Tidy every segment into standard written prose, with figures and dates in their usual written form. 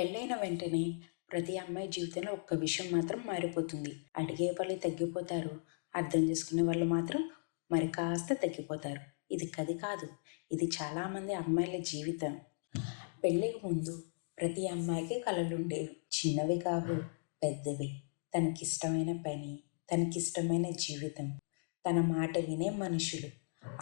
పెళ్ళైన వెంటనే ప్రతి అమ్మాయి జీవితంలో ఒక్క విషయం మాత్రం మారిపోతుంది. అడిగే వాళ్ళు తగ్గిపోతారు. అర్థం చేసుకునే వాళ్ళు మాత్రం మరి కాస్త తగ్గిపోతారు. ఇది కది కాదు. ఇది చాలామంది అమ్మాయిల జీవితం. పెళ్ళికి ముందు ప్రతి అమ్మాయికి కలలుండేవి. చిన్నవి కావు, పెద్దవి. తనకిష్టమైన పని, తనకిష్టమైన జీవితం, తన మాట వినే మనుషులు.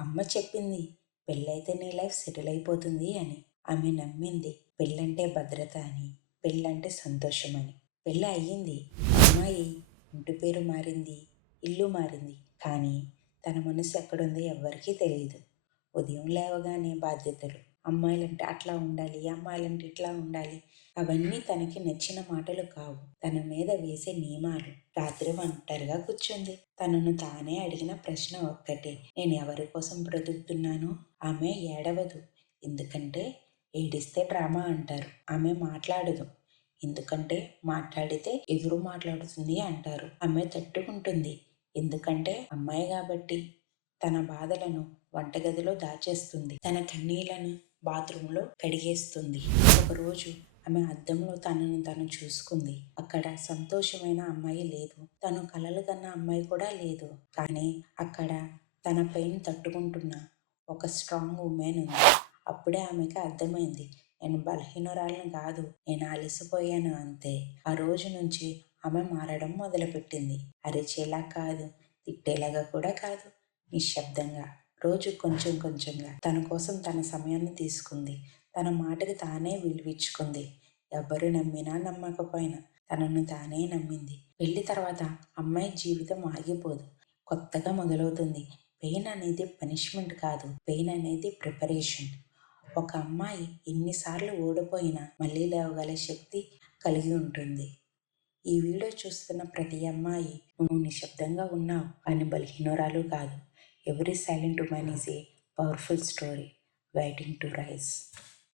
అమ్మ చెప్పింది పెళ్ళైతే నీ లైఫ్ సెటిల్ అయిపోతుంది అని. ఆమె నమ్మింది పెళ్ళంటే భద్రత అని, పెళ్ళంటే సంతోషం అని. పెళ్ళి అయ్యింది. అమ్మాయి ఇంటి పేరు మారింది, ఇల్లు మారింది. కానీ తన మనసు ఎక్కడుందో ఎవ్వరికీ తెలియదు. ఉదయం లేవగానే బాధ్యతలు, అమ్మాయిలంటే అట్లా ఉండాలి, అమ్మాయిలంటే ఇట్లా ఉండాలి, అవన్నీ తనకి నచ్చిన మాటలు కావు. తన మీద వేసే నియమాలు. రాత్రి ఒంటరిగా కూర్చుంది. తనను తానే అడిగిన ప్రశ్న ఒక్కటే, నేను ఎవరి కోసం బ్రతుకుతున్నాను? ఆమె ఏడవదు, ఎందుకంటే ఏడిస్తే డ్రామా అంటారు. ఆమె మాట్లాడదు, ఎందుకంటే మాట్లాడితే ఎదురు మాట్లాడుతుంది అంటారు. ఆమె తట్టుకుంటుంది, ఎందుకంటే అమ్మాయి కాబట్టి. తన బాధలను వంటగదిలో దాచేస్తుంది, తన కన్నీళ్లను బాత్రూంలో కడిగేస్తుంది. ఒకరోజు ఆమె అద్దంలో తనను తను చూసుకుంది. అక్కడ సంతోషమైన అమ్మాయి లేదు, తను కలలు కన్న అమ్మాయి కూడా లేదు. కానీ అక్కడ తన పెయిన్ తట్టుకుంటున్న ఒక స్ట్రాంగ్ ఉమెన్ ఉంది. అప్పుడే ఆమెకి అర్థమైంది, నేను బలహీనురాలను కాదు, నేను అలసిపోయాను అంతే. ఆ రోజు నుంచి ఆమె మారడం మొదలుపెట్టింది. అరిచేలా కాదు, తిట్టేలాగా కూడా కాదు, నిశ్శబ్దంగా, రోజు కొంచెం కొంచెంగా తన కోసం తన సమయాన్ని తీసుకుంది. తన మాటకి తానే విలువిచ్చుకుంది. ఎవ్వరు నమ్మినా నమ్మకపోయినా తనను తానే నమ్మింది. పెళ్లి తర్వాత అమ్మాయి జీవితం ఆగిపోదు, కొత్తగా మొదలవుతుంది. పెయిన్ అనేది పనిష్మెంట్ కాదు, పెయిన్ అనేది ప్రిపరేషన్. ఒక అమ్మాయి ఎన్నిసార్లు ఓడిపోయినా మళ్ళీ లేవగల శక్తి కలిగి ఉంటుంది. ఈ వీడియో చూస్తున్న ప్రతి అమ్మాయి, నువ్వు నిశ్శబ్దంగా ఉన్నావు అని బలహీనురాలు కాదు. Every silent women is a powerful story waiting to rise.